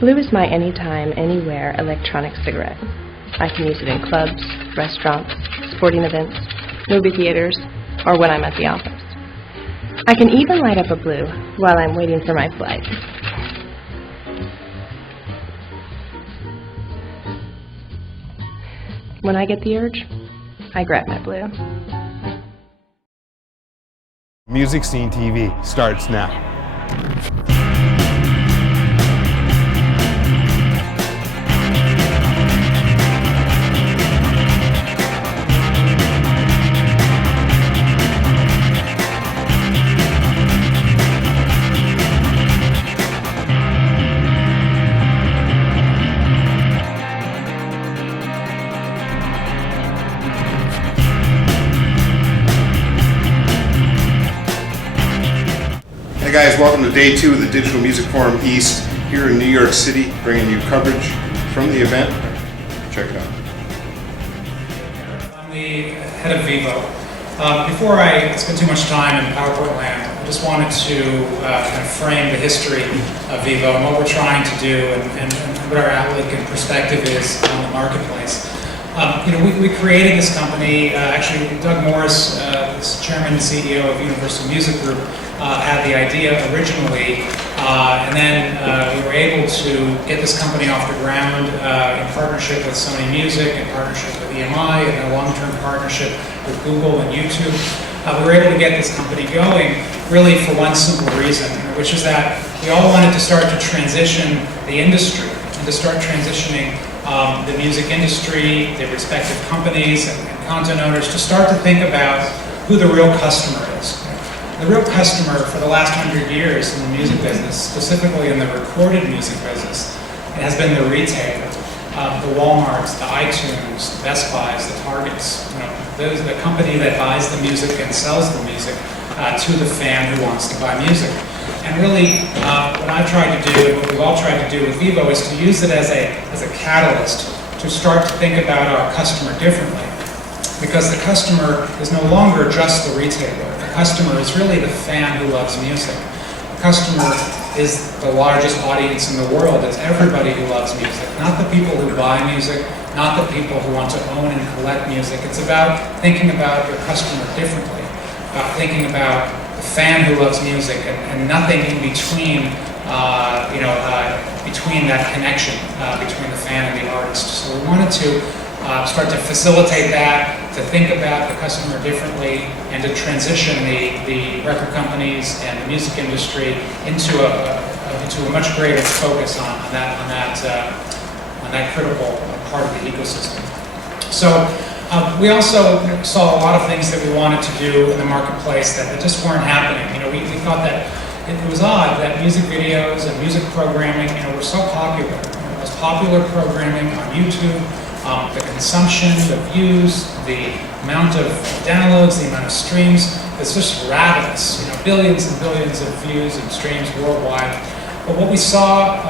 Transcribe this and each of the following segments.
Blue is my anytime, anywhere electronic cigarette. I can use it in clubs, restaurants, sporting events, movie theaters, or when I'm at the office. I can even light up a blue while I'm waiting for my flight. When I get the urge, I grab my blue. MusicSceneTV starts now. Hey guys, welcome to day 2 of the Digital Music Forum East here in New York City, bringing you coverage from the event. Check it out. I'm the head of Vivo. Before I spend too much time in PowerPoint land, I just wanted to kind of frame the history of Vivo and what we're trying to do and what our outlook and perspective is on the marketplace. We created this company, actually Doug Morris, this chairman and CEO of Universal Music Group, had the idea originally, and then we were able to get this company off the ground in partnership with Sony Music, in partnership with EMI, and a long-term partnership with Google and YouTube. We were able to get this company going really for one simple reason, which is that we all wanted to start to transition the industry and to start transitioning the music industry, the respective companies and content owners to start to think about who the real customer is. The real customer for the last 100 years in the music business, specifically in the recorded music business, it has been the retailer, the Walmarts, the iTunes, the Best Buys, the Targets, the company that buys the music and sells the music to the fan who wants to buy music. And really, what I've tried to do, what we've all tried to do with Vivo, is to use it as a catalyst to start to think about our customer differently. Because the customer is no longer just the retailer. The customer is really the fan who loves music. The customer is the largest audience in the world. It's everybody who loves music. Not the people who buy music, not the people who want to own and collect music. It's about thinking about your customer differently, about thinking about the fan who loves music and nothing in between, between that connection between the fan and the artist. So we wanted to start to facilitate that, to think about the customer differently, and to transition the record companies and the music industry into a much greater focus on that critical part of the ecosystem. So we also saw a lot of things that we wanted to do in the marketplace that just weren't happening. We thought that it was odd that music videos and music programming were so popular. It was popular programming on YouTube. The consumption, the views, the amount of downloads, the amount of streams, it's just ravenous. Billions and billions of views and streams worldwide. But what we saw,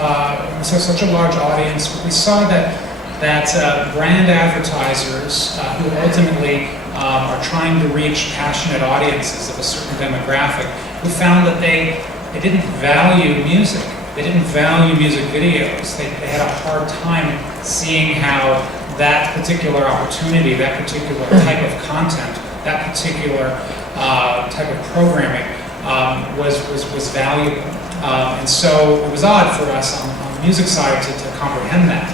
we saw such a large audience, we saw that brand advertisers who ultimately are trying to reach passionate audiences of a certain demographic, who found that they didn't value music. They didn't value music videos. They had a hard time seeing how that particular opportunity, that particular type of content, that particular type of programming was valuable. And so it was odd for us on the music side to comprehend that.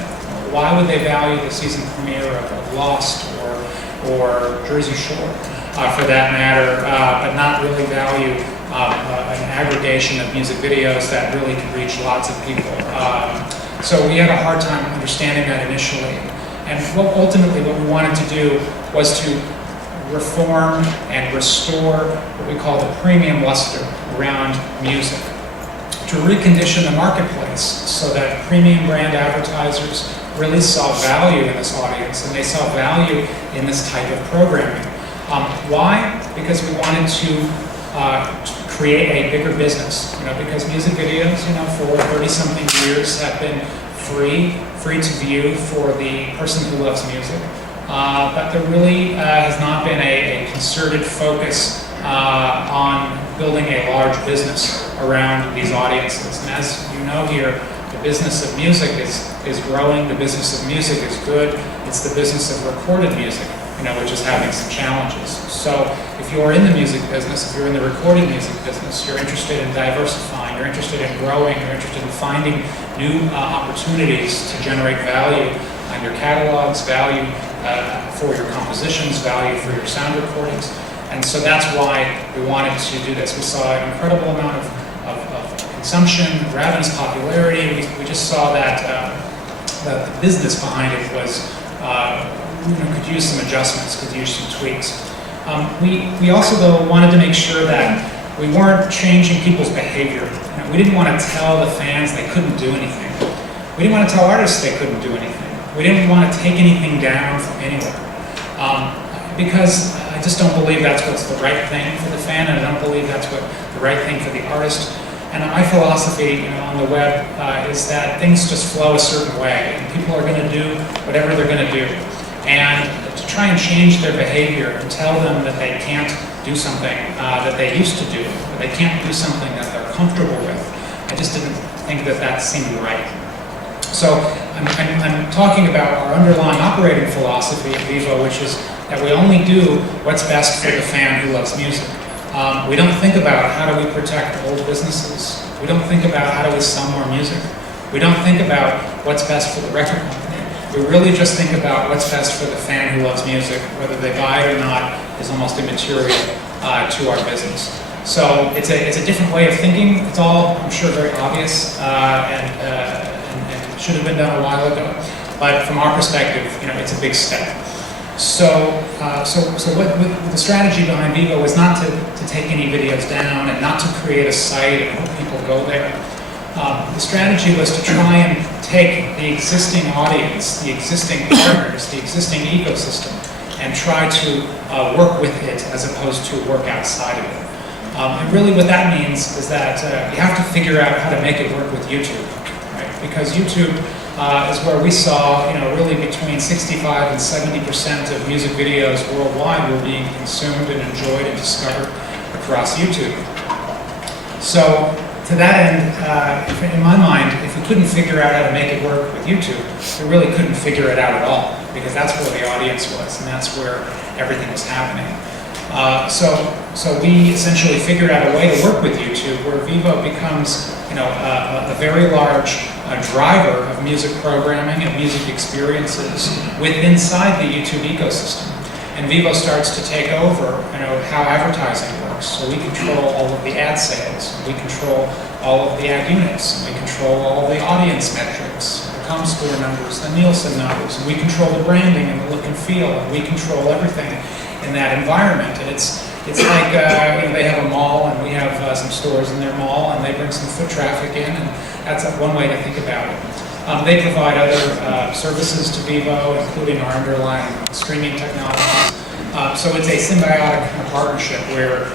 Why would they value the season premiere of Lost or Jersey Shore, for that matter, but not really value an aggregation of music videos that really can reach lots of people? So we had a hard time understanding that initially. And ultimately what we wanted to do was to reform and restore what we call the premium luster around music, to recondition the marketplace so that premium brand advertisers really saw value in this audience and they saw value in this type of programming. Why? Because we wanted to create a bigger business, because music videos, for 30-something years have been free to view for the person who loves music. But there really has not been a concerted focus on building a large business around these audiences. And as you know here, The business of music is growing, the business of music is good, it's the business of recorded music, which is having some challenges. So if you're in the music business, if you're in the recorded music business, you're interested in diversifying, you're interested in growing, you're interested in finding new opportunities to generate value on your catalogs, value for your compositions, value for your sound recordings. And so that's why we wanted to do this. We saw an incredible amount of consumption, ravenous popularity. We just saw that the business behind it was could use some adjustments, could use some tweaks. We also, though, wanted to make sure that we weren't changing people's behavior. We didn't want to tell the fans they couldn't do anything. We didn't want to tell artists they couldn't do anything. We didn't want to take anything down from anywhere. Because I just don't believe that's what's the right thing for the fan, and I don't believe that's what the right thing for the artist. And my philosophy, on the web is that things just flow a certain way, and people are going to do whatever they're going to do. And to try and change their behavior and tell them that they can't do something that they used to do, that they can't do something that they're comfortable with, I just didn't think that that seemed right. So I'm talking about our underlying operating philosophy at Vivo, which is that we only do what's best for the fan who loves music. We don't think about how do we protect old businesses. We don't think about how do we sell more music. We don't think about what's best for the record company. We really just think about what's best for the fan who loves music. Whether they buy it or not is almost immaterial to our business. So it's a different way of thinking. It's all, I'm sure, very obvious and should have been done a while ago. But from our perspective, it's a big step. So what the strategy behind Vivo was not to take any videos down and not to create a site and hope people go there. The strategy was to try and take the existing audience, the existing partners, the existing ecosystem, and try to work with it as opposed to work outside of it. And really what that means is that you have to figure out how to make it work with YouTube, right? Because YouTube is where we saw, really between 65 and 70% of music videos worldwide were being consumed and enjoyed and discovered across YouTube. So to that end, in my mind, if we couldn't figure out how to make it work with YouTube, we really couldn't figure it out at all, because that's where the audience was and that's where everything was happening. So we essentially figured out a way to work with YouTube where Vivo becomes, a very large driver of music programming and music experiences inside the YouTube ecosystem. And Vivo starts to take over, how advertising works. So we control all of the ad sales, we control all of the ad units, we control all of the audience metrics, the ComScore numbers, the Nielsen numbers, and we control the branding and the look and feel, and we control everything in that environment. And it's like they have a mall, and we have some stores in their mall, and they bring some foot traffic in, and that's one way to think about it. They provide other services to Vivo, including our underlying streaming technologies. So it's a symbiotic kind of partnership where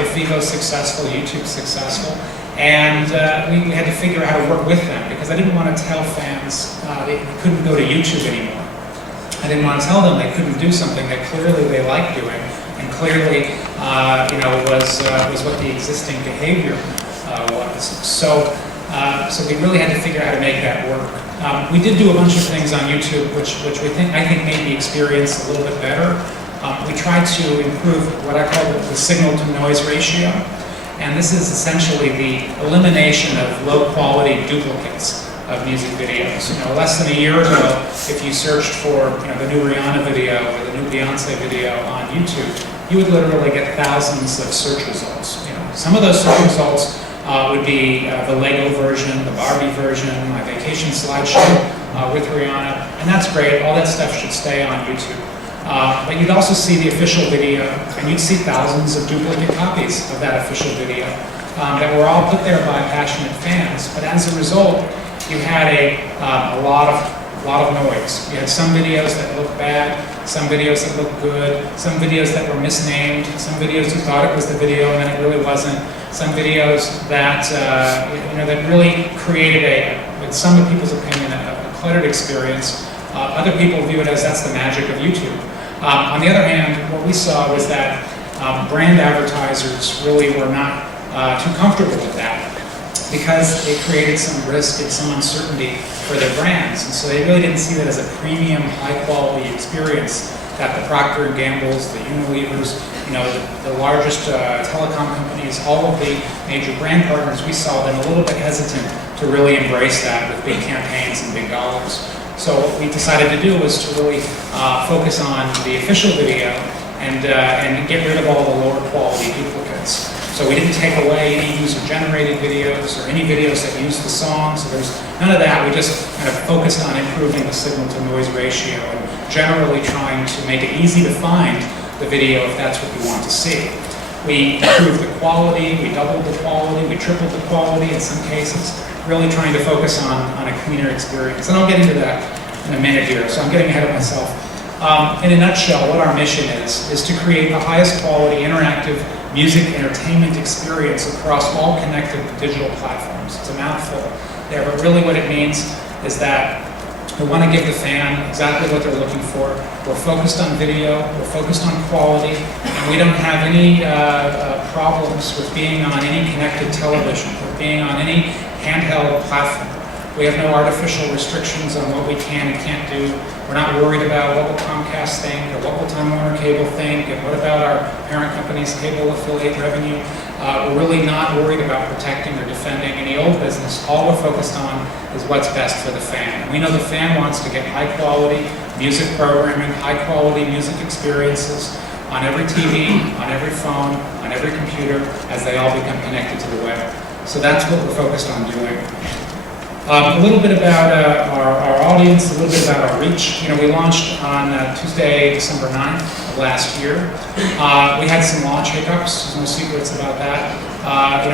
if Vivo's successful, YouTube's successful. And we had to figure out how to work with them, because I didn't want to tell fans they couldn't go to YouTube anymore. I didn't want to tell them they couldn't do something that clearly they liked doing, and clearly was what the existing behavior was. So we really had to figure out how to make that work. We did do a bunch of things on YouTube, which I think made the experience a little bit better. We tried to improve what I call the signal-to-noise ratio, and this is essentially the elimination of low-quality duplicates of music videos. Less than a year ago, if you searched for the new Rihanna video or the new Beyonce video on YouTube, you would literally get thousands of search results. Some of those search results would be the Lego version, the Barbie version, my vacation slideshow with Rihanna, and that's great. All that stuff should stay on YouTube. But you'd also see the official video, and you'd see thousands of duplicate copies of that official video that were all put there by passionate fans. But as a result, you had a lot of noise. You had some videos that looked bad, some videos that looked good, some videos that were misnamed, some videos you thought it was the video and then it really wasn't, some videos that that really created with some of people's opinion, a cluttered experience. Other people view it as that's the magic of YouTube. On the other hand, what we saw was that brand advertisers really were not too comfortable with that. because it created some risk and some uncertainty for their brands. And so they really didn't see that as a premium, high-quality experience that the Procter & Gamble's, the Unilevers, the largest telecom companies, all of the major brand partners, we saw them a little bit hesitant to really embrace that with big campaigns and big dollars. So what we decided to do was to really focus on the official video and get rid of all the lower quality duplicates. So we didn't take away any user-generated videos or any videos that use the song. So there's none of that. We just kind of focused on improving the signal-to-noise ratio and generally trying to make it easy to find the video if that's what you want to see. We improved the quality, we doubled the quality, we tripled the quality in some cases, really trying to focus on a cleaner experience. And I'll get into that in a minute here, so I'm getting ahead of myself. In a nutshell, what our mission is to create the highest quality interactive music entertainment experience across all connected digital platforms. It's a mouthful there, but really what it means is that we want to give the fan exactly what they're looking for. We're focused on video, we're focused on quality, and we don't have any problems with being on any connected television, with being on any handheld platform. We have no artificial restrictions on what we can and can't do. We're not worried about what will Comcast think or what will Time Warner Cable think and what about our parent company's cable affiliate revenue. We're really not worried about protecting or defending any old business. All we're focused on is what's best for the fan. We know the fan wants to get high quality music programming, high quality music experiences on every TV, on every phone, on every computer as they all become connected to the web. So that's what we're focused on doing. A little bit about our audience, a little bit about our reach. We launched on Tuesday, December 9th of last year. We had some launch hiccups, there's no secrets about that.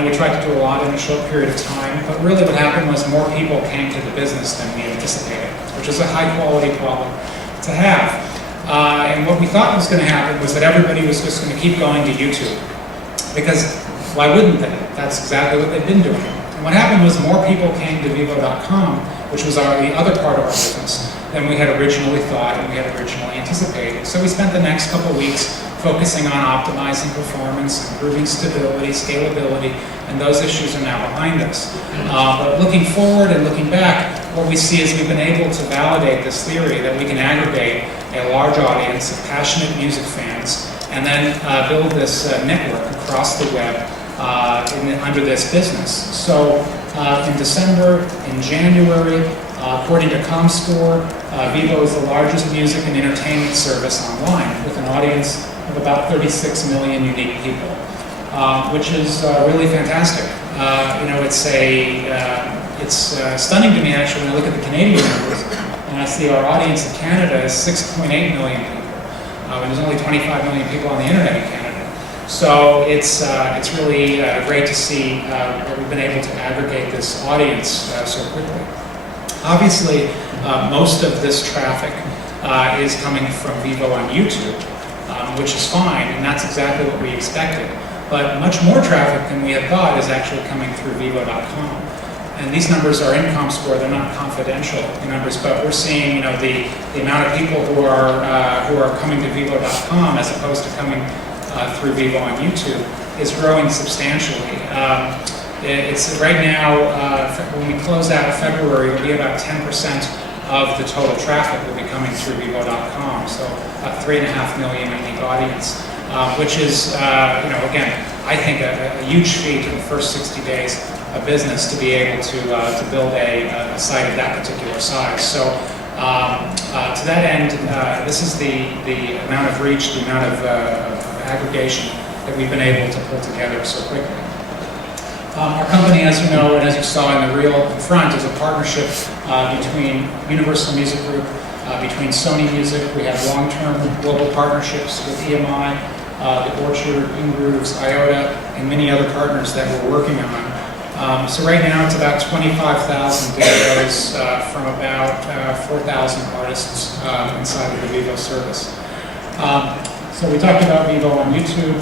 We tried to do a lot in a short period of time, but really what happened was more people came to the business than we anticipated, which is a high quality problem to have. And what we thought was going to happen was that everybody was just going to keep going to YouTube, because why wouldn't they? That's exactly what they've been doing. And what happened was more people came to Vivo.com, which was the other part of our business, than we had originally thought and we had originally anticipated. So we spent the next couple of weeks focusing on optimizing performance, improving stability, scalability, and those issues are now behind us. But looking forward and looking back, what we see is we've been able to validate this theory that we can aggregate a large audience of passionate music fans and then build this network across the web under this business. So in December, in January, according to ComScore, Vivo is the largest music and entertainment service online with an audience of about 36 million unique people, which is really fantastic. It's stunning to me actually when I look at the Canadian numbers and I see our audience in Canada is 6.8 million people. And there's only 25 million people on the internet in Canada. So it's really great to see that we've been able to aggregate this audience so quickly. Obviously, most of this traffic is coming from Vivo on YouTube, which is fine, and that's exactly what we expected. But much more traffic than we had thought is actually coming through Vivo.com. And these numbers are in ComScore; they're not confidential numbers, but we're seeing, the amount of people who are coming to Vivo.com as opposed to coming through Vivo on YouTube is growing substantially. It's right now, when we close out February, it'll be about 10% of the total traffic will be coming through Vivo.com. So about 3.5 million unique audience, which is, again, I think a huge feat in the first 60 days of business to be able to build a site of that particular size. So to that end, this is the amount of reach, the amount of aggregation that we've been able to pull together so quickly. Our company, as you know, and as you saw in the reel in front, is a partnership between Universal Music Group, between Sony Music. We have long-term global partnerships with EMI, The Orchard, Ingrooves, IOTA, and many other partners that we're working on. So right now it's about 25,000 videos from about 4,000 artists inside of the Vivo service. So we talked about Vivo on YouTube,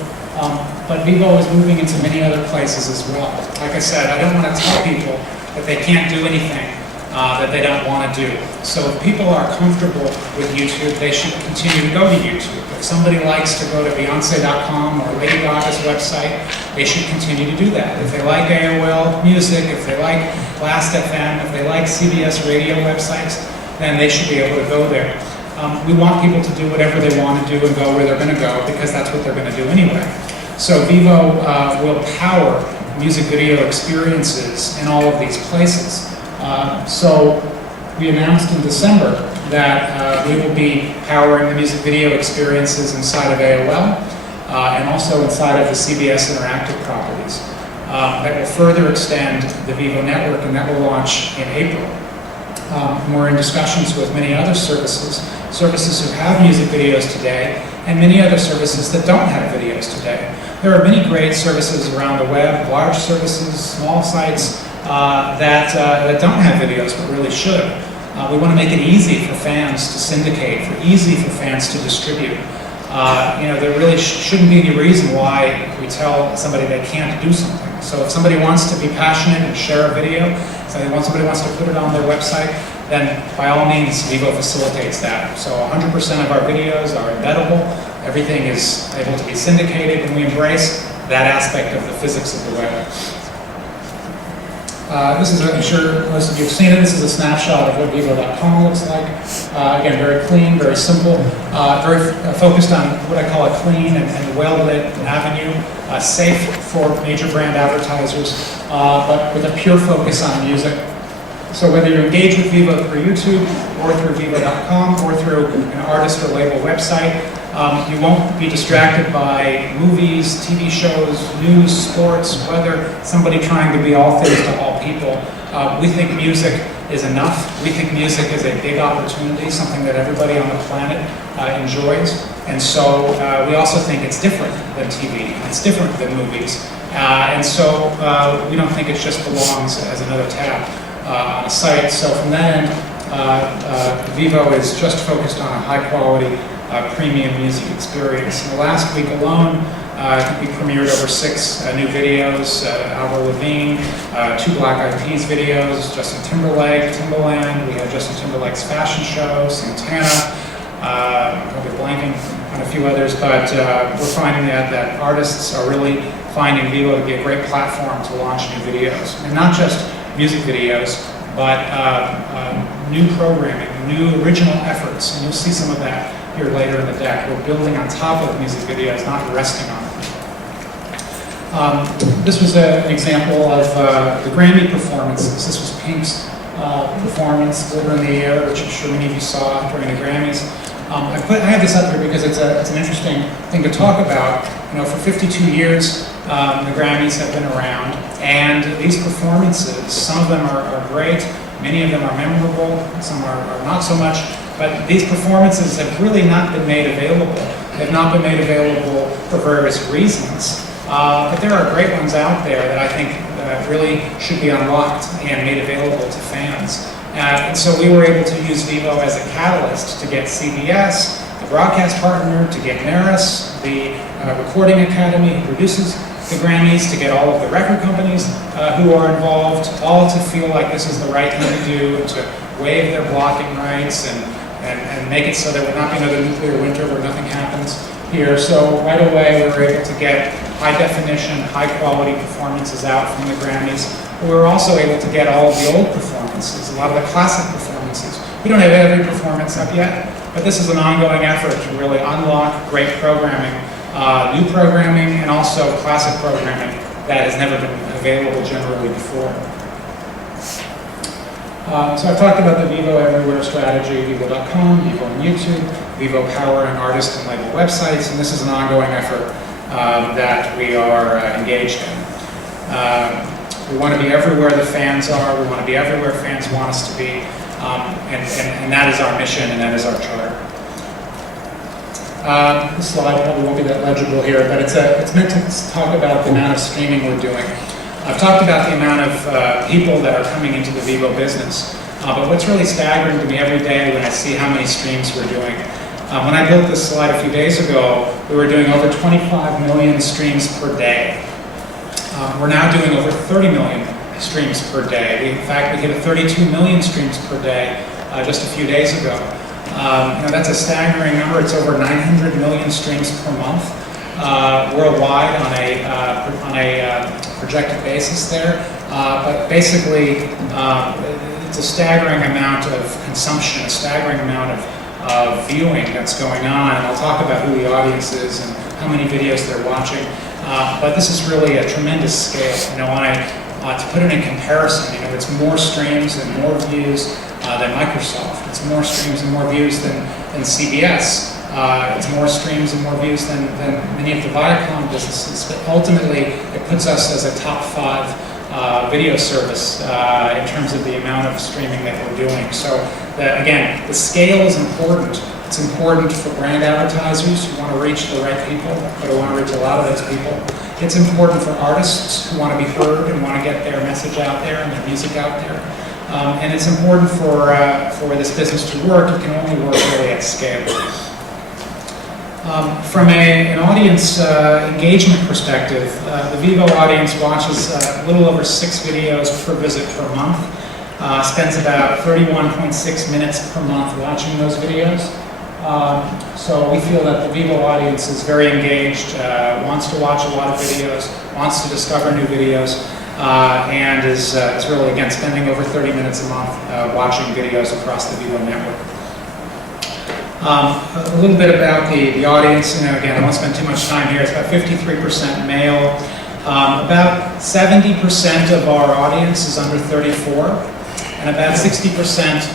but Vivo is moving into many other places as well. Like I said, I don't want to tell people that they can't do anything that they don't want to do. So if people are comfortable with YouTube, they should continue to go to YouTube. If somebody likes to go to Beyonce.com or Lady Gaga's website, they should continue to do that. If they like AOL Music, if they like Last.fm, if they like CBS radio websites, then they should be able to go there. We want people to do whatever they want to do and go where they're going to go, because that's what they're going to do anyway. So Vivo will power music video experiences in all of these places. So we announced in December that we will be powering the music video experiences inside of AOL and also inside of the CBS Interactive properties. That will further extend the Vivo network, and that will launch in April. We're in discussions with many other services who have music videos today, and many other services that don't have videos today. There are many great services around the web, large services, small sites, that don't have videos but really should. We want to make it easy for fans to syndicate, easy for fans to distribute. There really shouldn't be any reason why we tell somebody they can't do something. So if somebody wants to be passionate and share a video, somebody wants to put it on their website, then by all means, Vivo facilitates that. So 100% of our videos are embeddable, everything is able to be syndicated, and we embrace that aspect of the physics of the web. I'm sure most of you have seen it. This is a snapshot of what Vivo.com looks like. Again, very clean, very simple, very focused on what I call a clean and well-lit avenue, safe for major brand advertisers, but with a pure focus on music. So whether you engage with Vivo through YouTube or through Vivo.com or through an artist or label website, you won't be distracted by movies, TV shows, news, sports, weather, somebody trying to be all things to all people. We think music is enough. We think music is a big opportunity, something that everybody on the planet enjoys. And so we also think it's different than TV. It's different than movies. And so we don't think it just belongs as another tab on a site. So from that end, Vivo is just focused on a high quality premium music experience. In the last week alone, I think we premiered over 6 new videos, Avril Lavigne, 2 Black Eyed Peas videos, Justin Timberlake, Timbaland, we had Justin Timberlake's fashion show, Santana, probably blanking on a few others, but we're finding that artists are really finding Vivo to be a great platform to launch new videos. And not just music videos, but new programming, new original efforts, and you'll see some of that here later in the deck. We're building on top of music videos, not resting on them. This was an example of the Grammy performances. This was Pink's performance, Glitter in the Air, which I'm sure many of you saw during the Grammys. I have this up here because it's an interesting thing to talk about. For 52 years, the Grammys have been around, and these performances, some of them are great, many of them are memorable, some are not so much, but these performances have really not been made available. They've not been made available for various reasons, but there are great ones out there that I think really should be unlocked and made available to fans. And so we were able to use Vivo as a catalyst to get CBS, the broadcast partner, to get Maris, the Recording Academy who produces the Grammys, to get all of the record companies who are involved, all to feel like this is the right thing to do, and to waive their blocking rights and make it so there would not be another nuclear winter where nothing happens here. So right away we were able to get high definition, high quality performances out from the Grammys. We were also able to get all of the old performances, a lot of the classic performances. We don't have every performance up yet, but this is an ongoing effort to really unlock great programming, new programming, and also classic programming that has never been available generally before. So I've talked about the Vivo Everywhere strategy, Vivo.com, Vivo on YouTube, Vivo powering artist and label websites, and this is an ongoing effort that we are engaged in. We want to be everywhere the fans are, we want to be everywhere fans want us to be, and that is our mission, and that is our charter. This slide probably won't be that legible here, but it's meant to talk about the amount of streaming we're doing. I've talked about the amount of people that are coming into the Vivo business, but what's really staggering to me every day when I see how many streams we're doing. When I built this slide a few days ago, we were doing over 25 million streams per day. We're now doing over 30 million streams per day. In fact, we hit a 32 million streams per day just a few days ago. That's a staggering number. It's over 900 million streams per month worldwide on a projected basis there. But basically, it's a staggering amount of consumption, a staggering amount of viewing that's going on. And I'll talk about who the audience is and how many videos they're watching. But this is really a tremendous scale. To put it in comparison, it's more streams and more views than Microsoft. It's more streams and more views than CBS. It's more streams and more views than many of the Viacom businesses. But ultimately, it puts us as a top 5 video service in terms of the amount of streaming that we're doing. So again, the scale is important. It's important for brand advertisers who want to reach the right people, but who want to reach a lot of those people. It's important for artists who want to be heard and want to get their message out there and their music out there. And it's important for this business to work. It can only work really at scale. From an audience engagement perspective, the Vivo audience watches a little over 6 videos per visit per month, spends about 31.6 minutes per month watching those videos. So we feel that the Vivo audience is very engaged, wants to watch a lot of videos, wants to discover new videos, and is really, again, spending over 30 minutes a month watching videos across the Vivo network. A little bit about the audience. Again, I won't spend too much time here. It's about 53% male. About 70% of our audience is under 34, and about 50%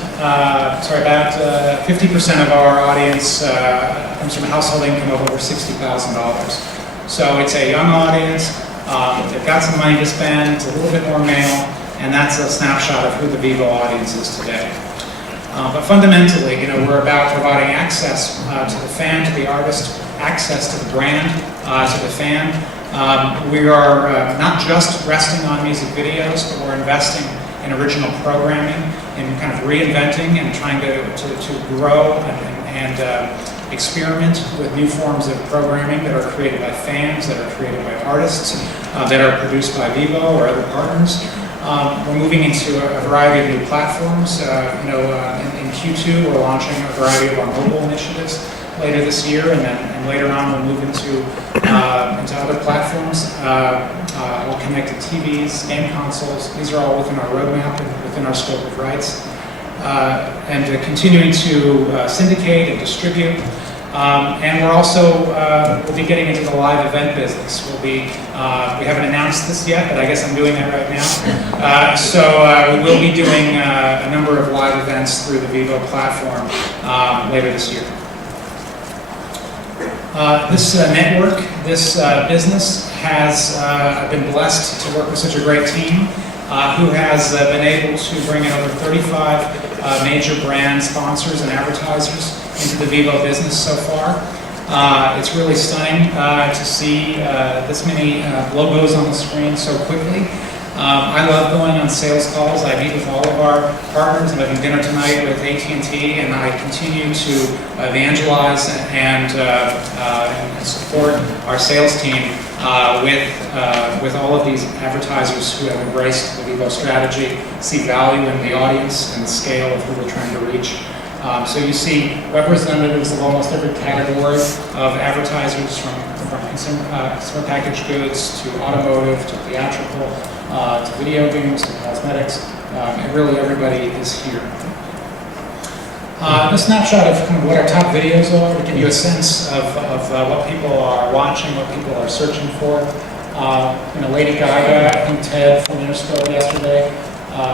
of our audience comes from a household income of over $60,000. So it's a young audience. They've got some money to spend. It's a little bit more male, and that's a snapshot of who the Vivo audience is today. But fundamentally, we're about providing access to the fan, to the artist, access to the brand, to the fan. We are not just resting on music videos, but we're investing in original programming, in kind of reinventing and trying to grow and experiment with new forms of programming that are created by fans, that are created by artists, that are produced by Vivo or other partners. We're moving into a variety of new platforms. In Q2, we're launching a variety of our mobile initiatives later this year, and later on we'll move into other platforms, all connected TVs, game consoles. These are all within our roadmap and within our scope of rights. And continuing to syndicate and distribute. And we're also, we'll be getting into the live event business. We haven't announced this yet, but I guess I'm doing that right now. So we will be doing a number of live events through the Vivo platform later this year. This network, this business has been blessed to work with such a great team who has been able to bring in over 35 major brand sponsors and advertisers into the Vivo business so far. It's really stunning to see this many logos on the screen so quickly. I love going on sales calls. I meet with all of our partners. I'm having dinner tonight with AT&T, and I continue to evangelize and support our sales team with all of these advertisers who have embraced the Vivo strategy, see value in the audience and the scale of who we're trying to reach. So you see representatives of almost every category of advertisers, from consumer packaged goods to automotive to theatrical to video games to cosmetics, and really everybody is here. A snapshot of kind of what our top videos are to give you a sense of what people are watching, what people are searching for. Lady Gaga, I think Ted from Interscope yesterday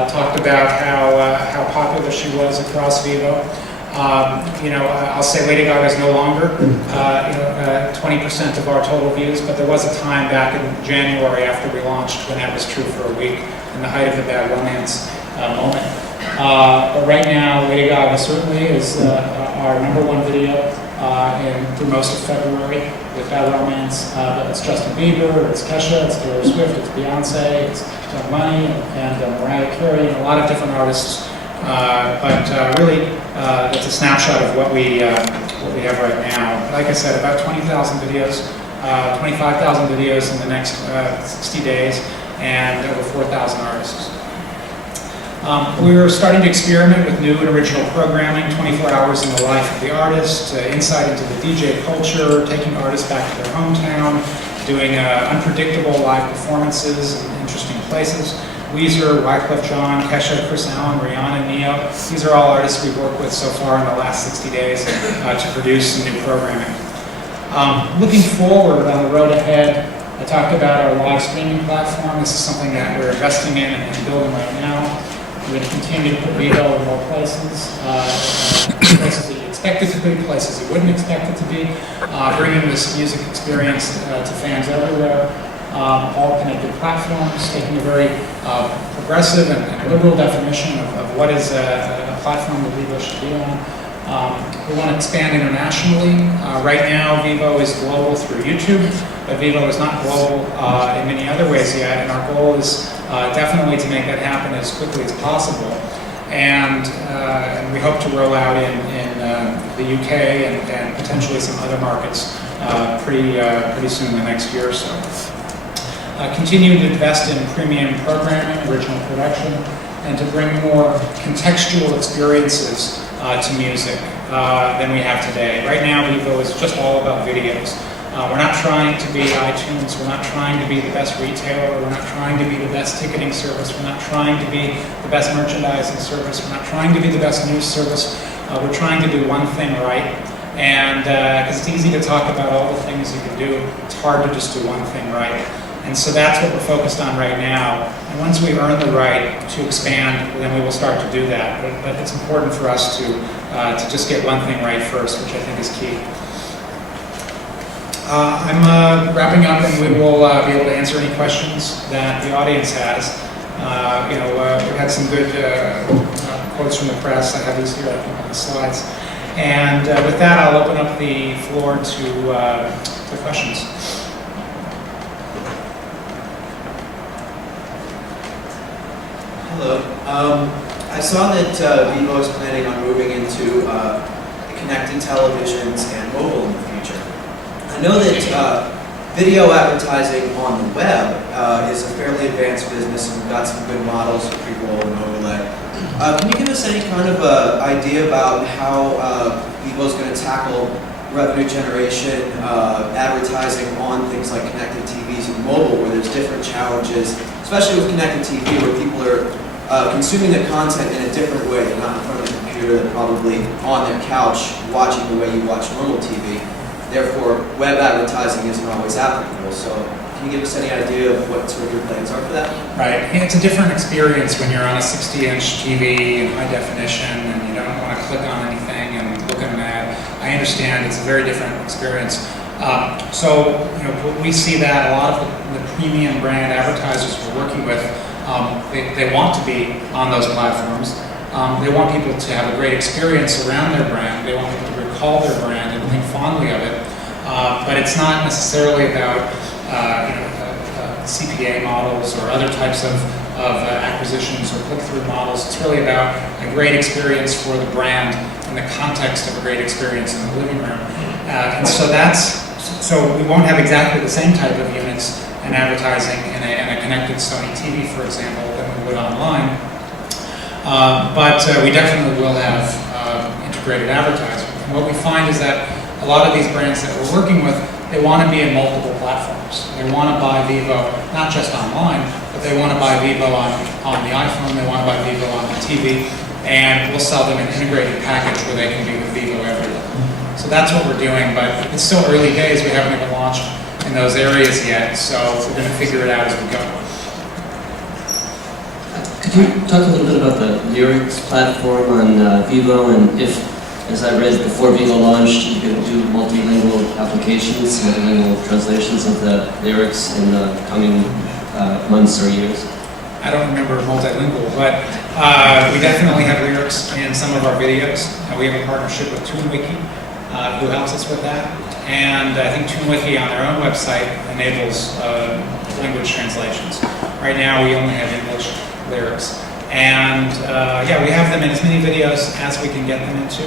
talked about how popular she was across Vivo. I'll say Lady Gaga is no longer 20% of our total views, but there was a time back in January after we launched when that was true for a week, in the height of the Bad Romance moment. But right now, Lady Gaga certainly is our #1 video through most of February with Bad Romance. But it's Justin Bieber, it's Kesha, it's Taylor Swift, it's Beyonce, it's Young Money, and Mariah Carey, and a lot of different artists. But really, it's a snapshot of what we have right now. Like I said, about 20,000 videos, 25,000 videos in the next 60 days. and over 4,000 artists. We're starting to experiment with new and original programming, 24 hours in the life of the artist, insight into the DJ culture, taking artists back to their hometown, doing unpredictable live performances in interesting places. Weezer, Wyclef Jean, Kesha, Chris Allen, Rihanna, Neo. These are all artists we've worked with so far in the last 60 days to produce some new programming. Looking forward on the road ahead, I talked about our live streaming platform. This is something that we're investing in and building right now. We're going to continue to put Vivo in more places, places that you expect it to be, places you wouldn't expect it to be, bringing this music experience to fans everywhere. All connected platforms, taking a very progressive and liberal definition of what is a platform that Vivo should be on. We want to expand internationally. Right now, Vivo is global through YouTube, but Vivo is not global in many other ways yet, and our goal is definitely to make that happen as quickly as possible. And we hope to roll out in the UK and potentially some other markets pretty soon in the next year or so. Continue to invest in premium programming, original production, and to bring more contextual experiences to music than we have today. Right now, Vivo is just all about videos. We're not trying to be iTunes, we're not trying to be the best retailer, we're not trying to be the best ticketing service, we're not trying to be the best merchandising service, we're not trying to be the best news service. We're trying to do one thing right. And because it's easy to talk about all the things you can do, it's hard to just do one thing right. And so that's what we're focused on right now. And once we earn the right to expand, then we will start to do that. But it's important for us to just get one thing right first, which I think is key. I'm wrapping up, and we will be able to answer any questions that the audience has. We've had some good quotes from the press. I have these here, I think, on the slides. And with that, I'll open up the floor to questions. Hello. I saw that Vivo is planning on moving into connected televisions and mobile in the future. I know that video advertising on the web is a fairly advanced business, and we've got some good models for pre-roll and overlay. Can you give us any kind of idea about how Vivo is going to tackle revenue generation, advertising on things like connected TVs and mobile, where there's different challenges, especially with connected TV, where people are consuming the content in a different way. They're not in front of the computer, they're probably on their couch watching the way you watch normal TV. Therefore, web advertising isn't always applicable. So can you give us any idea of what sort of your plans are for that? Right. And it's a different experience when you're on a 60-inch TV in high definition and you don't want to click on anything and look at an ad. I understand it's a very different experience. We see that a lot of the premium brand advertisers we're working with, they want to be on those platforms. They want people to have a great experience around their brand. They want people to recall their brand and think fondly of it. But it's not necessarily about CPA models or other types of acquisitions or click-through models. It's really about a great experience for the brand in the context of a great experience in the living room. So we won't have exactly the same type of units and advertising in a connected Sony TV, for example, than we would online. But we definitely will have integrated advertising. And what we find is that a lot of these brands that we're working with, they want to be in multiple platforms. They want to buy Vivo, not just online, but they want to buy Vivo on the iPhone, they want to buy Vivo on the TV, and we'll sell them an integrated package where they can be with Vivo everywhere. So that's what we're doing, but it's still early days. We haven't even launched in those areas yet, so we're going to figure it out as we go. Could you talk a little bit about the Lyrics platform on Vivo, and if, as I read before Vivo launched, you could do multilingual applications, multilingual translations of the lyrics in the coming months or years? I don't remember multilingual, but we definitely have lyrics in some of our videos. We have a partnership with TuneWiki, who helps us with that. And I think TuneWiki on their own website enables language translations. Right now we only have English lyrics. And we have them in as many videos as we can get them into.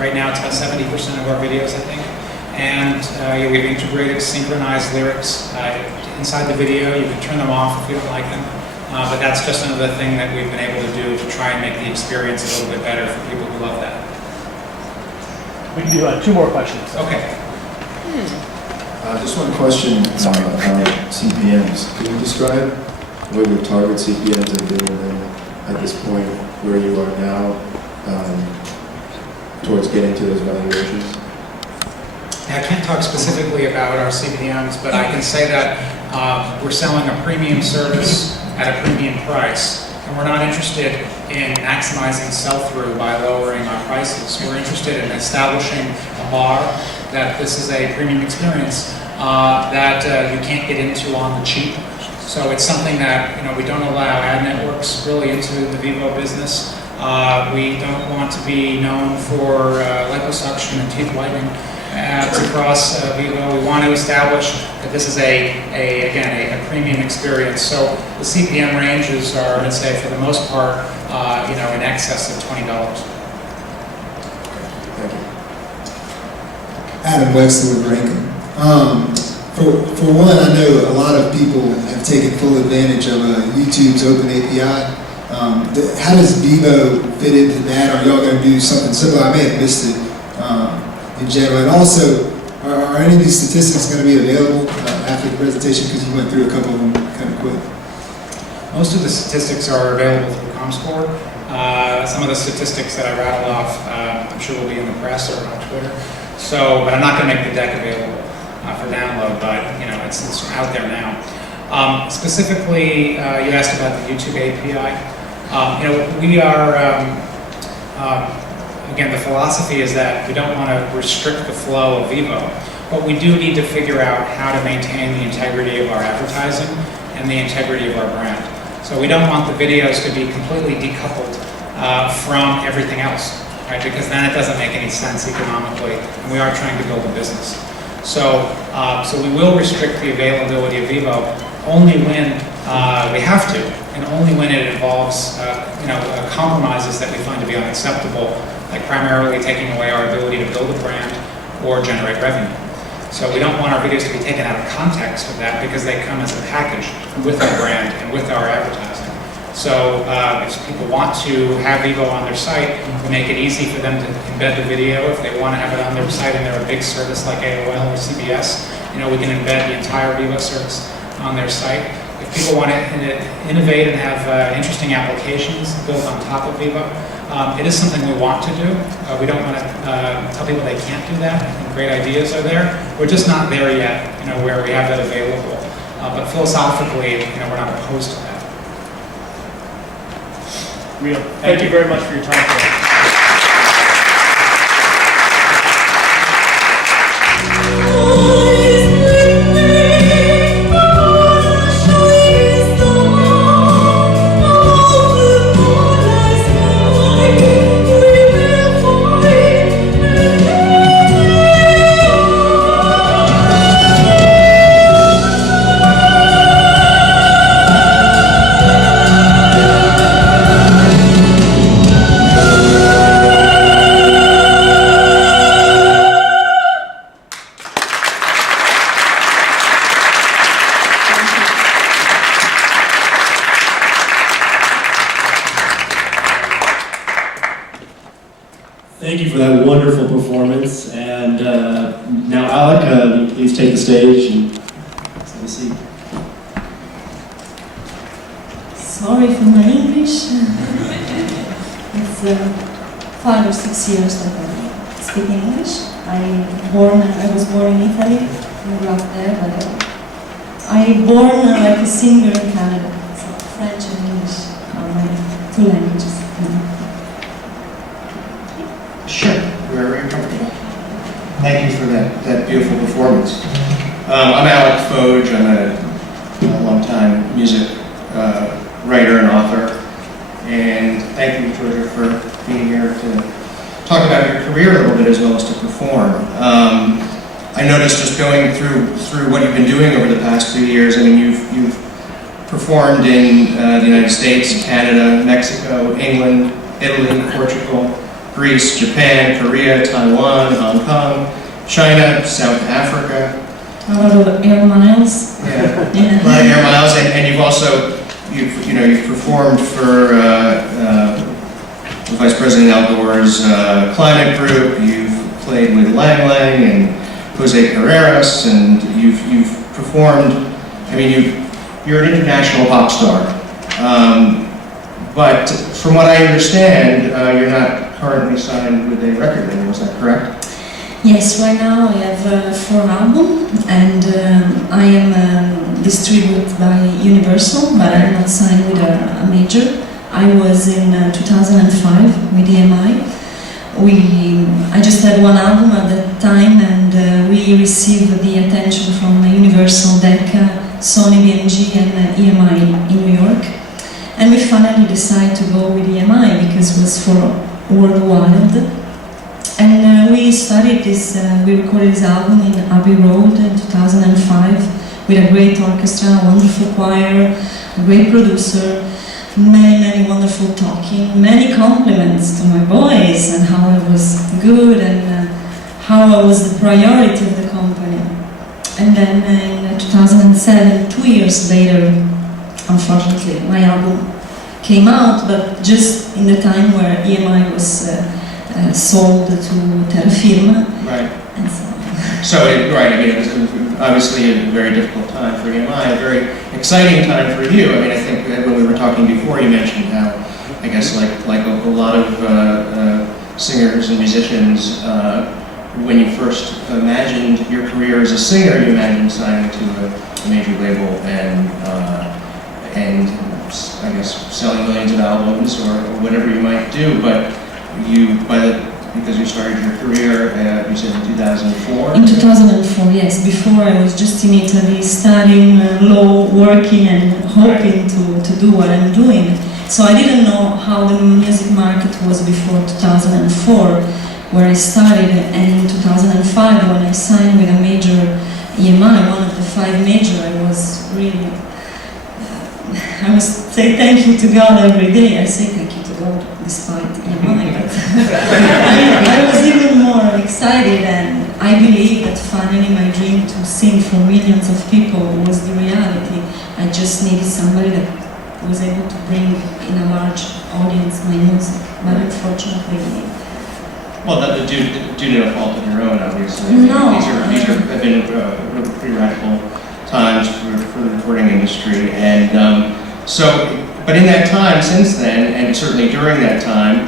Right now it's about 70% of our videos, I think. And we've integrated synchronized lyrics inside the video. You can turn them off if you don't like them. But that's just another thing that we've been able to do to try and make the experience a little bit better for people who love that. We can do 2 more questions. Okay. Just one question about CPMs. Can you describe what your target CPMs have been at this point, where you are now, towards getting to those valuations? I can't talk specifically about our CPMs, but I can say that we're selling a premium service at a premium price, and we're not interested in maximizing sell-through by lowering our prices. We're interested in establishing a bar that this is a premium experience that you can't get into on the cheap. So it's something that we don't allow ad networks really into the Vivo business. We don't want to be known for liposuction and teeth whitening ads across Vivo. We want to establish that this is again a premium experience. So the CPM ranges are, I'd say, for the most part, in excess of $20. Thank you. Adam Wexler with Rankin. For one, I know a lot of people have taken full advantage of YouTube's open API. How does Vivo fit into that? Are y'all going to do something similar? I may have missed it in general. And also, are any of these statistics going to be available after the presentation? Because you went through a couple of them kind of quick. Most of the statistics are available through ComScore. Some of the statistics that I rattled off, I'm sure will be in the press or on Twitter. So, but I'm not going to make the deck available for download, but it's out there now. Specifically, you asked about the YouTube API. We are, again, the philosophy is that we don't want to restrict the flow of Vivo, but we do need to figure out how to maintain the integrity of our advertising and the integrity of our brand. So we don't want the videos to be completely decoupled from everything else, right? Because then it doesn't make any sense economically, and we are trying to build a business. So we will restrict the availability of Vivo only when we have to, and only when it involves compromises that we find to be unacceptable, like primarily taking away our ability to build a brand or generate revenue. So we don't want our videos to be taken out of context of that, because they come as a package with our brand and with our advertising. So if people want to have Vivo on their site, we make it easy for them to embed the video. If they want to have it on their site and they're a big service like AOL or CBS, we can embed the entire Vivo service on their site. If people want to innovate and have interesting applications built on top of Vivo, it is something we want to do. We don't want to tell people they can't do that. And great ideas are there. We're just not there yet, where we have that available. But philosophically, we're not opposed to that. Real. Thank you very much for your time today. Thank you for that wonderful performance. And now, Alec, please take the stage and have a seat. Sorry for my English. It's 5 or 6 years that I speak English. I was born in Italy, I grew up there, but I born like a singer in Canada. So French and English are my 2 languages. Sure, we're very comfortable. Thank you for that beautiful performance. I'm Alec Foge. I'm a long-time music writer and author. And thank you, Georgia, for being here to talk about your career a little bit as well as to perform. I noticed just going through what you've been doing over the past few years. I mean, you've performed in the United States, Canada, Mexico, England, Italy, Portugal, Greece, Japan, Korea, Taiwan, Hong Kong, China, South Africa. A lot of air miles. Yeah, Yeah. a lot of air miles, and you've also, you've performed for Vice President Al Gore's climate group. You've played with Lang Lang and Jose Carreras, and you've performed. I mean, you're an international pop star. But from what I understand, you're not currently signed with a record label. Is that correct? Yes, right now I have 4 albums, and I am distributed by Universal, but I'm not signed with a major. I was in 2005 with EMI. I just had 1 album at that time, and we received the attention from Universal, Decca, Sony BMG, and EMI in New York. And we finally decided to go with EMI because it was for Worldwide. And we started this, we recorded this album in Abbey Road in 2005 with a great orchestra, a wonderful choir, a great producer, many wonderful talking, many compliments to my voice and how I was good and how I was the priority of the company. And then in 2007, 2 years later, unfortunately, my album came out, but just in the time where EMI was sold to Terrafilm. Right. And so. Right, I mean, it was obviously a very difficult time for EMI, a very exciting time for you. I mean, I think that when we were talking before, you mentioned how, I guess, like a lot of singers and musicians, when you first imagined your career as a singer, you imagined signing to a major label and I guess selling millions of albums or whatever you might do, but because you started your career, you said in 2004? In 2004, yes. Before I was just in Italy studying law, working and hoping to do what I'm doing. So I didn't know how the music market was before 2004, where I started. And in 2005, when I signed with a major EMI, one of the 5 major, I was really... I must say thank you to God every day. I say thank you to God despite EMI, but I was even more excited, and I believe that finally my dream to sing for millions of people was the reality. I just needed somebody that was able to bring in a large audience my music, but unfortunately... Well, that due to no fault of your own, obviously. No. These have been pretty radical times for the recording industry, and but in that time since then, and certainly during that time,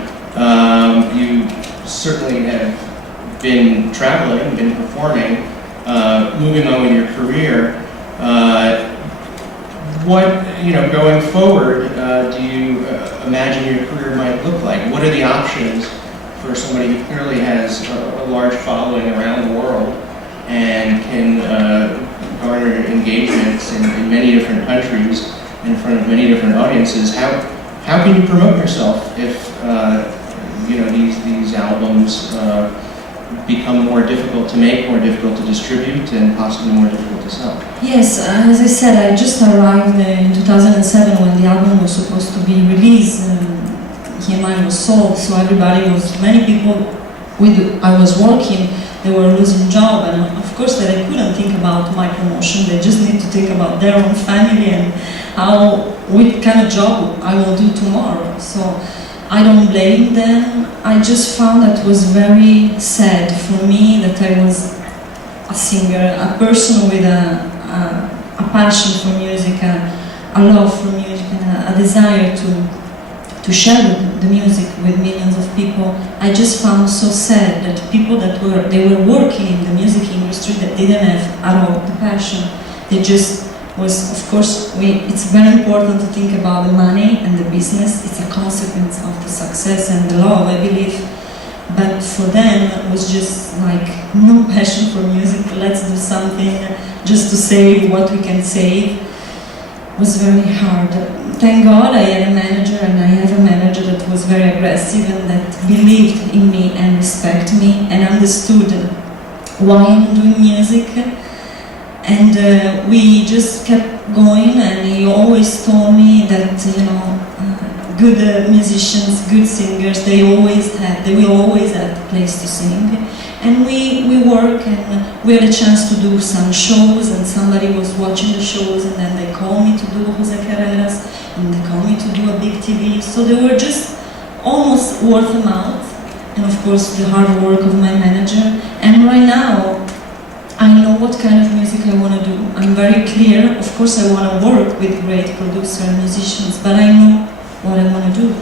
you certainly have been traveling, been performing, moving on with your career. What, going forward, do you imagine your career might look like? What are the options for somebody who clearly has a large following around the world and can garner engagements in many different countries in front of many different audiences? How can you promote yourself if these albums become more difficult to make, more difficult to distribute, and possibly more difficult to sell? Yes, as I said, I just arrived in 2007 when the album was supposed to be released. EMI was sold, so many people I was working, they were losing job, and of course that I couldn't think about my promotion. They just need to think about their own family and what kind of job I will do tomorrow. So I don't blame them. I just found that it was very sad for me that I was a singer, a person with a passion for music, a love for music, and a desire to share the music with millions of people. I just found so sad that people that were working in the music industry that didn't have at all the passion. They just was, of course, it's very important to think about the money and the business. It's a consequence of the success and the love, I believe. But for them, it was just like no passion for music. Let's do something just to save what we can save. It was very hard. Thank God I had a manager, and I have a manager that was very aggressive and that believed in me and respected me and understood why I'm doing music. And we just kept going, and he always told me that, good musicians, good singers. They will always have a place to sing. And we work, and we had a chance to do some shows, and somebody was watching the shows, and then they called me to do Jose Carreras, and they called me to do a big TV. So they were just almost word of mouth, and of course the hard work of my manager. And right now, I know what kind of music I want to do. I'm very clear. Of course, I want to work with great producers and musicians, but I know what I want to do.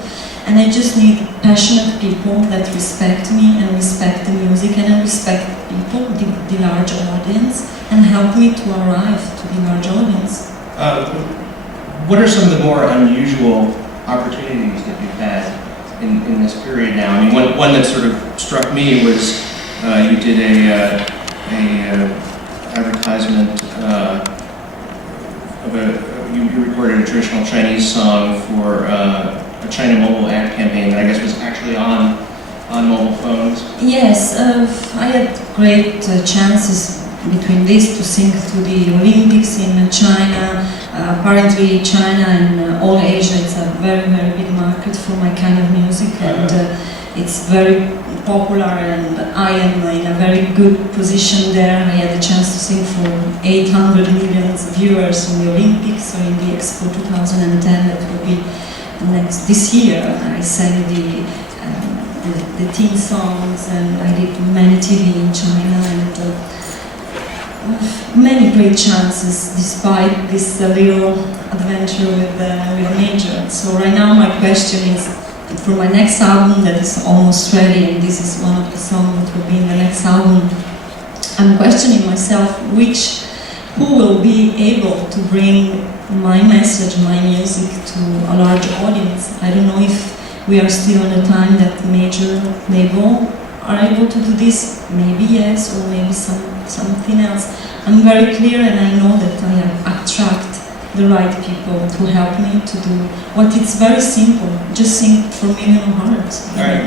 And I just need passionate people that respect me and respect the music and respect people, the large audience, and help me to arrive to the large audience. What are some of the more unusual opportunities that you've had in this period now? I mean, one that sort of struck me was you did a advertisement you recorded a traditional Chinese song for a China mobile ad campaign that I guess was actually on mobile phones. Yes, I had great chances between this to sing to the Olympics in China. Apparently China and all Asia, it's a very, very big market for my kind of music, and it's very popular, and I am in a very good position there. I had the chance to sing for 800 million viewers in the Olympics or in the Expo 2010 that will be this year. I sang the teen songs, and I did many TV in China, and many great chances despite this little adventure with a major. So right now my question is, for my next album that is almost ready, and this is one of the songs that will be in the next album, I'm questioning myself who will be able to bring my message, my music to a large audience. I don't know if we are still in a time that major label are able to do this. Maybe yes, or maybe something else. I'm very clear, and I know that I attract the right people to help me to do what it's very simple. Just sing for million hearts. Right.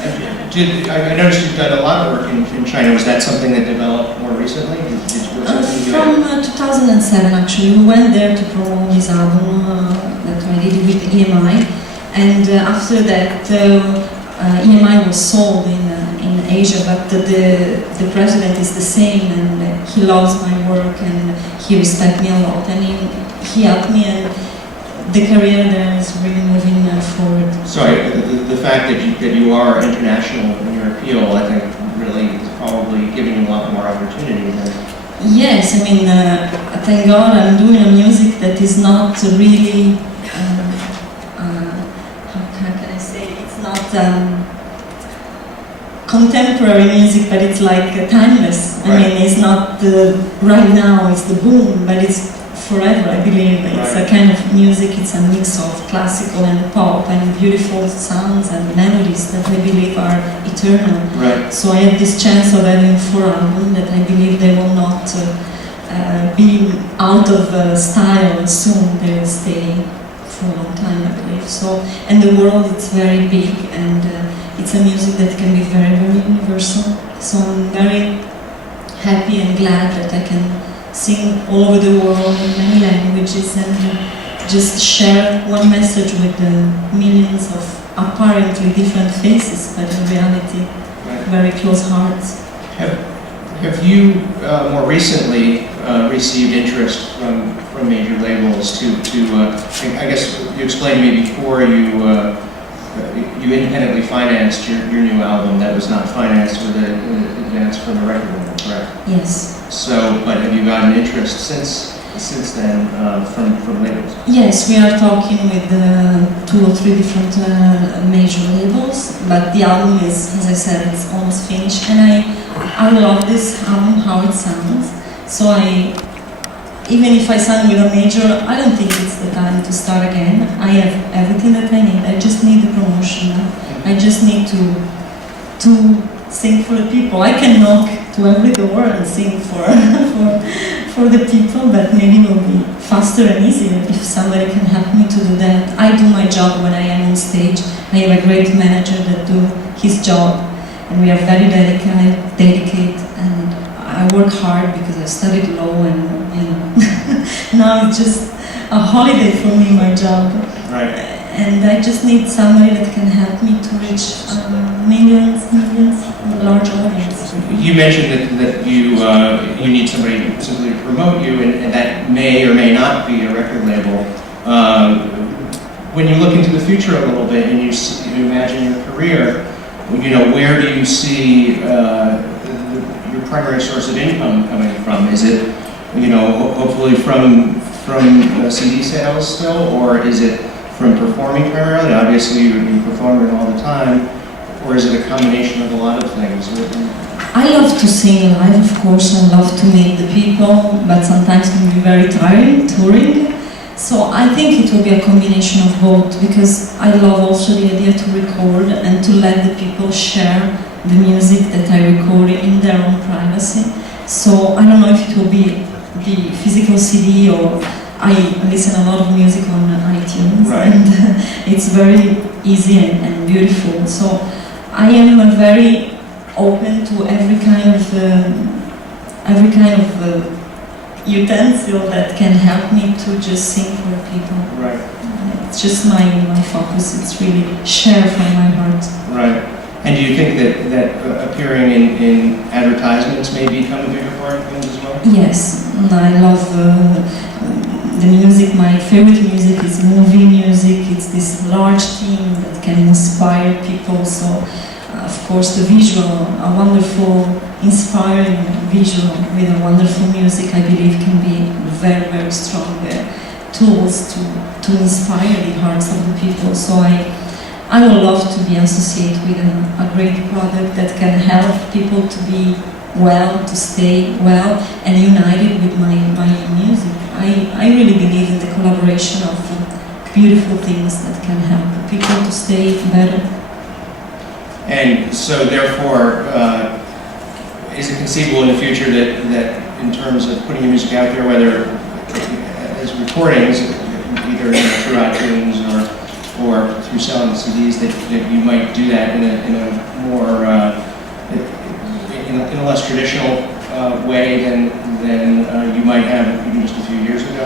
I noticed you've done a lot of work in China. Was that something that developed more recently? From 2007, actually, we went there to promote this album that I did with EMI, and after that, EMI was sold in Asia, but the president is the same, and he loves my work, and he respects me a lot, and he helped me, and the career there is really moving forward. So the fact that you are international in your appeal, I think, really is probably giving you a lot more opportunity than. Yes, I mean, thank God I'm doing a music that is not really, how can I say, it's not contemporary music, but it's like timeless. I mean, it's not right now, it's the boom, but it's forever, I believe. It's a kind of music, it's a mix of classical and pop and beautiful sounds and melodies that I believe are eternal. Right. So I had this chance of having 4 albums that I believe they will not be out of style soon. They will stay for a long time, I believe. So, and the world, it's very big, and it's a music that can be very, very universal. So I'm very happy and glad that I can sing all over the world in many languages and just share one message with millions of apparently different faces, but in reality, very close hearts. Have you more recently received interest from major labels to I guess you explained to me before you independently financed your new album that was not financed with an advance from the record label, correct? Yes. So, but have you gotten interest since then from labels? Yes, we are talking with 2 or 3 different major labels, but the album is, as I said, it's almost finished, and I love this album, how it sounds. So even if I sign with a major, I don't think it's the time to start again. I have everything that I need. I just need the promotion now. I just need to sing for the people. I can knock to every door and sing for the people, but maybe it will be faster and easier if somebody can help me to do that. I do my job when I am on stage. I have a great manager that do his job, and we are very dedicated, and I work hard because I studied law, and now it's just a holiday for me, my job. Right. and I just need somebody that can help me to reach millions, large audience. You mentioned that you need somebody simply to promote you, and that may or may not be a record label. When you look into the future a little bit and you imagine your career, where do you see your primary source of income coming from? Is it, hopefully from CD sales still, or is it from performing primarily? Obviously, you're performing all the time, or is it a combination of a lot of things? I love to sing live, of course. I love to meet the people, but sometimes it can be very tiring, touring. So I think it will be a combination of both, because I love also the idea to record and to let the people share the music that I record in their own privacy. So I don't know if it will be the physical CD, or I listen a lot of music on iTunes, right. And it's very easy and beautiful. So I am very open to every kind of utensil that can help me to just sing for people. Right. It's just my focus. It's really share from my heart. Right. And do you think that appearing in advertisements may become a bigger part of things as well? Yes, I love the music. My favorite music is movie music. It's this large theme that can inspire people. So, of course, the visual, a wonderful, inspiring visual with a wonderful music, I believe, can be very, very strong tools to inspire the hearts of the people. So I would love to be associated with a great product that can help people to be well, to stay well, and united with my music. I really believe in the collaboration of beautiful things that can help people to stay better. And so therefore, is it conceivable in the future that in terms of putting your music out there, whether as recordings, either through iTunes or through selling CDs, that you might do that in a more in a less traditional way than you might have even just a few years ago?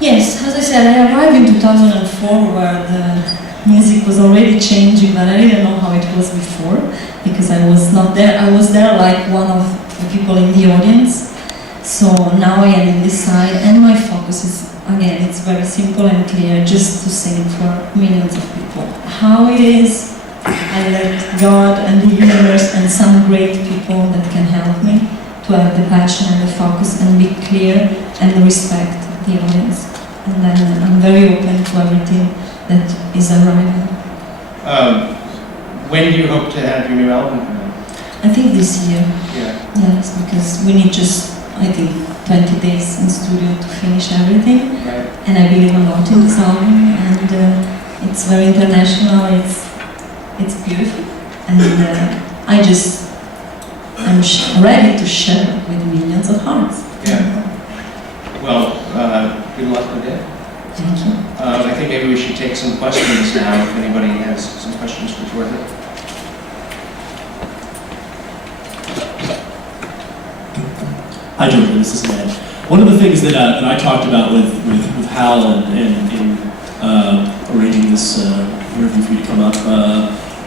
Yes, as I said, I arrived in 2004 where the music was already changing, but I didn't know how it was before because I was not there. I was there like one of the people in the audience. So now I am in this side, and my focus is, again, it's very simple and clear, just to sing for millions of people. How it is, I let God and the universe and some great people that can help me to have the passion and the focus and be clear and respect the audience. And then I'm very open to everything that is arriving. When do you hope to have your new album come out? I think this year. Yeah. Yes, because we need just, I think, 20 days in studio to finish everything. Right. And I believe a lot in this album, and it's very international, it's beautiful. And I'm ready to share with millions of hearts. Yeah. Well, good luck with it. Thank you. I think maybe we should take some questions now, if anybody has some questions for Dorothy. Hi, Jordan. This is Ned. One of the things that I talked about with Hal and arranging this interview for you to come up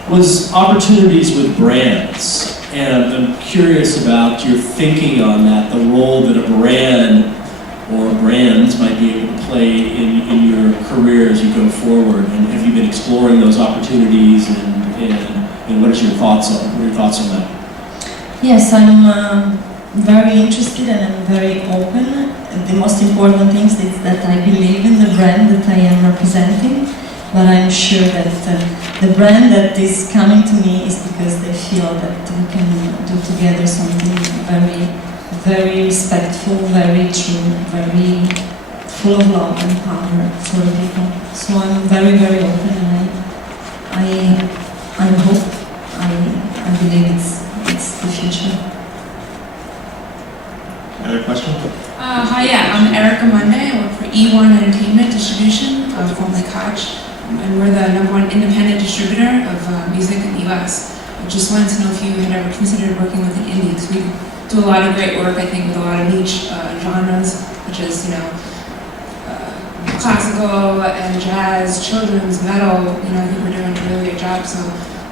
was opportunities with brands. And I'm curious about your thinking on that, the role that a brand or brands might be able to play in your career as you go forward. And have you been exploring those opportunities, and what are your thoughts on that? Yes, I'm very interested and I'm very open. The most important thing is that I believe in the brand that I am representing, but I'm sure that the brand that is coming to me is because they feel that we can do together something very, very respectful, very true, very full of love and power for the people. So I'm very, very open, and I hope, I believe it's the future. Another question? Hi, yeah, I'm Erica Monday. I work for E1 Entertainment Distribution, formerly Koch, and we're the #1 independent distributor of music in the U.S. I just wanted to know if you had ever considered working with an indie, because we do a lot of great work, I think, with a lot of niche genres, such as, classical and jazz, children's, metal. You know, I think we're doing a really good job. So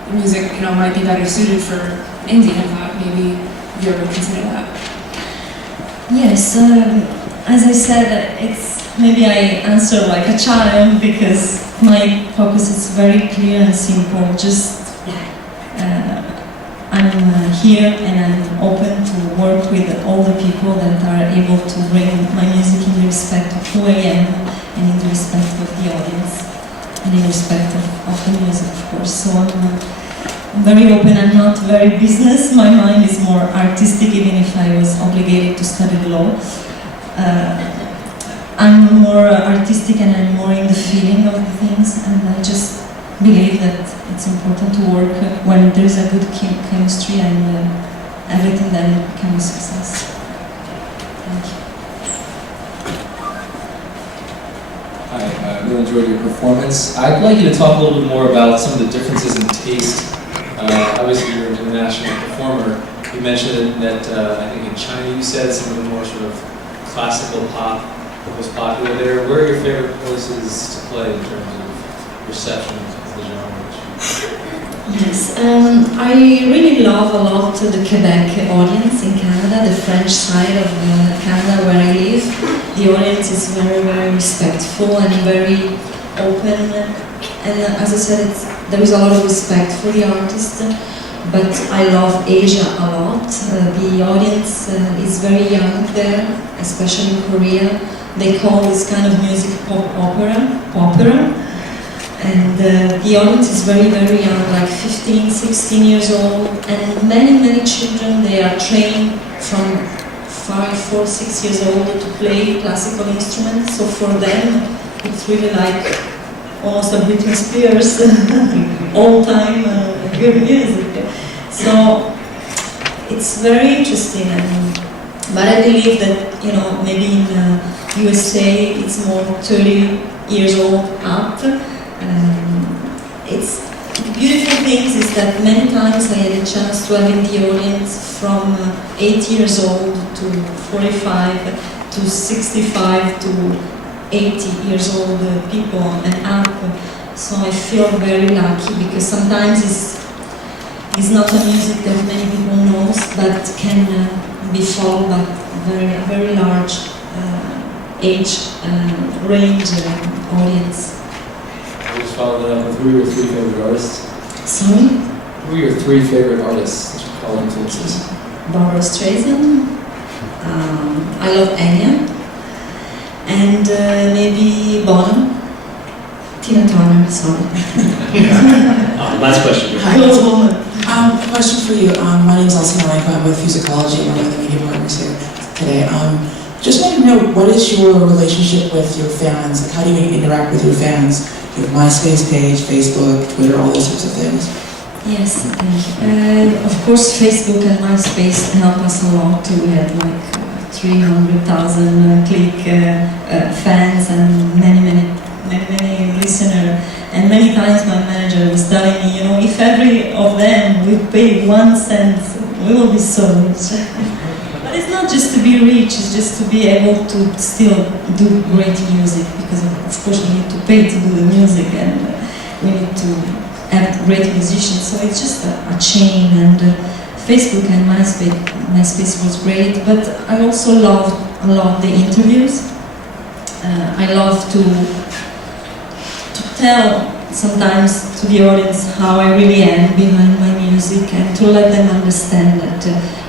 the music, you know, might be better suited for indie hip hop. Maybe if you ever consider that. Yes, as I said, it's maybe I answer like a child because my focus is very clear and simple. Just I'm here and I'm open to work with all the people that are able to bring my music in the respect of who I am and in the respect of the audience and in respect of the music, of course. So I'm very open. I'm not very business. My mind is more artistic, even if I was obligated to study law. I'm more artistic and I'm more in the feeling of the things, and I just believe that it's important to work when there's a good chemistry and everything then can be success. Thank you. Hi, I really enjoyed your performance. I'd like you to talk a little bit more about some of the differences in taste. Obviously, you're an international performer. You mentioned that I think in China you said some of the more sort of classical pop was popular there. Where are your favorite places to play in terms of reception of the genre? Yes, I really love a lot the Quebec audience in Canada, the French side of Canada where I live. The audience is very, very respectful and very open. And as I said, there is a lot of respect for the artist. But I love Asia a lot. The audience is very young there, especially in Korea. They call this kind of music pop opera. And the audience is very, very young, like 15, 16 years old. And many, many children, they are trained from 5, 4, 6 years old to play classical instruments. So for them, it's really like almost a Britney Spears all-time good music. So it's very interesting, but I believe that, you know, maybe in USA it's more 30 years old up. It's the beautiful things is that many times I had a chance to have in the audience from 8 years old to 45 to 65 to 80 years old people and up. So I feel very lucky because sometimes it's not a music that many people knows, but can be followed by very, very large age range audience. I'll just follow that up with who are your 3 favorite artists? Sorry? Who are your 3 favorite artists that you call influences? Barbara Streisand. I love Enya. And maybe Bono. Tina Turner, sorry. Last question. I love Bono. Question for you. My name is Elsie Malenko. I'm with Musicology and one of the media partners here today. Just wanted to know, what is your relationship with your fans? Like, how do you interact with your fans? You have MySpace page, Facebook, Twitter, all those sorts of things. Yes, thank you. Of course, Facebook and MySpace help us a lot. We had like 300,000 click fans and many listeners. And many times my manager was telling me, you know, if every of them would pay 1 cent, we will be so rich. But it's not just to be rich, it's just to be able to still do great music, because of course we need to pay to do the music and we need to have great musicians. So it's just a chain, and Facebook and MySpace was great, but I also love a lot the interviews. I love to tell sometimes to the audience how I really am behind my music, and to let them understand that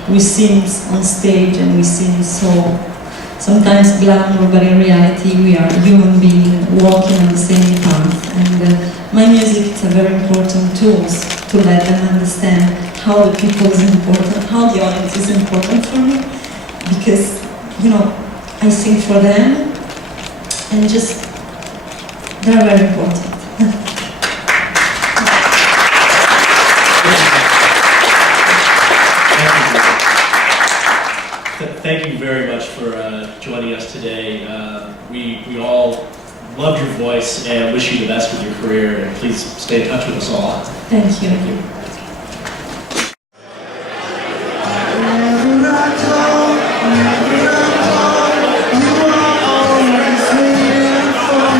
we sing on stage and we sing so sometimes glamour, but in reality we are human beings walking on the same path. And my music is a very important tool to let them understand how the people is important, how the audience is important for me, because, you know, I sing for them and just they're very important. Thank you very much for joining us today. We all love your voice and wish you the best with your career, and please stay in touch with us all. Thank you. Thank you. Never I told, you are always here for me.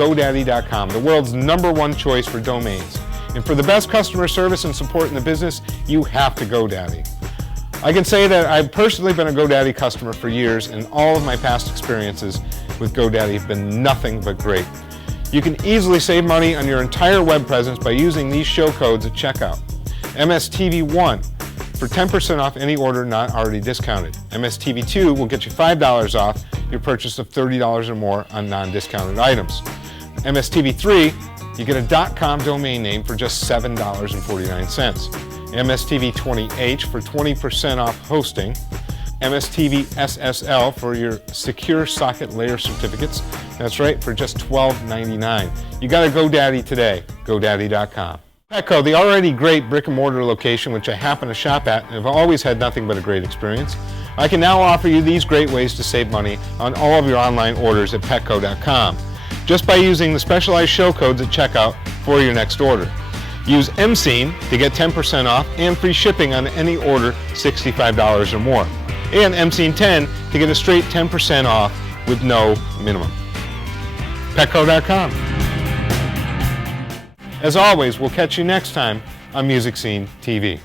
GoDaddy.com, the world's #1 choice for domains. And for the best customer service and support in the business, you have to GoDaddy. I can say that I've personally been a GoDaddy customer for years, and all of my past experiences with GoDaddy have been nothing but great. You can easily save money on your entire web presence by using these show codes at checkout. MSTV1 for 10% off any order not already discounted. MSTV2 will get you $5 off your purchase of $30 or more on non-discounted items. MSTV3, you get a .com domain name for just $7.49. MSTV20H for 20% off hosting. MSTV SSL for your secure socket layer certificates. That's right, for just $12.99. You got to GoDaddy today, GoDaddy.com. Petco, the already great brick-and-mortar location which I happen to shop at and have always had nothing but a great experience, I can now offer you these great ways to save money on all of your online orders at Petco.com, just by using the specialized show codes at checkout for your next order. Use MScene to get 10% off and free shipping on any order $65 or more. And MScene10 to get a straight 10% off with no minimum. Petco.com. As always, we'll catch you next time on Music Scene TV.